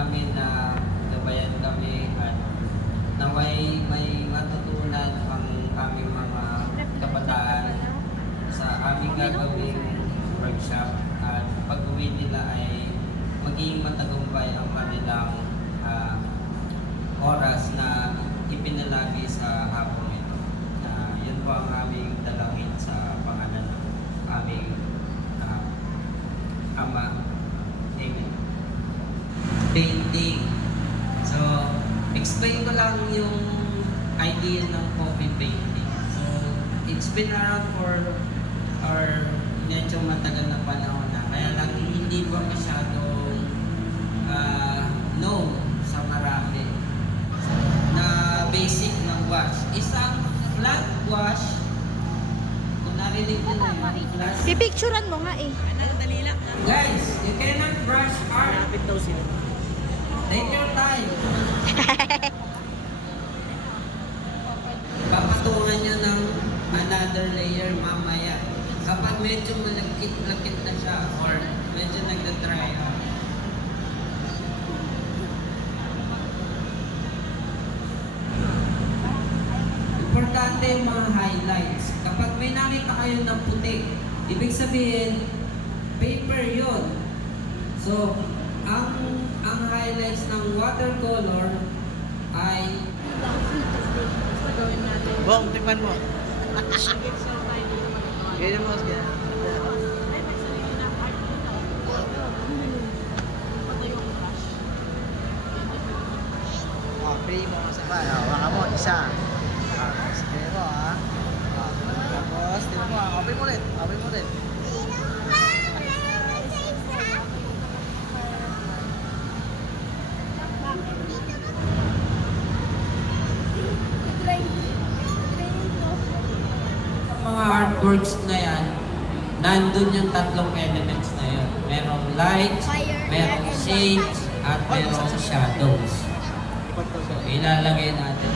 namin na gabayan kami at naway may matutunan ang aming mga kabataan sa aming gagawing workshop at pag-uwi nila ay maging matagumpay ang kanilang oras na ipinalagi sa hapon ito. Yun po ang aming dalangin sa pangalan ng aming Ama. Amen. Painting. So, explain ko lang yung idea ng coffee painting. So, it's been around for medyo matagal na panahon na. Kaya lang hindi pa masyadong known sa marami. Na basic ng wash. Isang flat wash, kung narinig nyo na yun, Pipicturean mo nga eh. Dali lang. guys, you cannot brush hard. Malapit daw sila. Take your time. Papatungan nyo ng another layer mamaya. Kapag medyo malakit-lakit na siya or medyo nagda-dry out. Importante yung mga highlights. Kapag may nakita kayo ng puti, ibig sabihin, paper yun. So, ang highlights ng watercolor ay Bong, tikman mo. Ganyan mo. Free mo sa pa. Waka mo, isa. Sige mo, ha. Tapos, tignan mo, open mo ulit. Open mo ulit. mga artworks na yan, nandun yung tatlong elements na yun. Merong light, merong shades, at merong shadows. So, ilalagay natin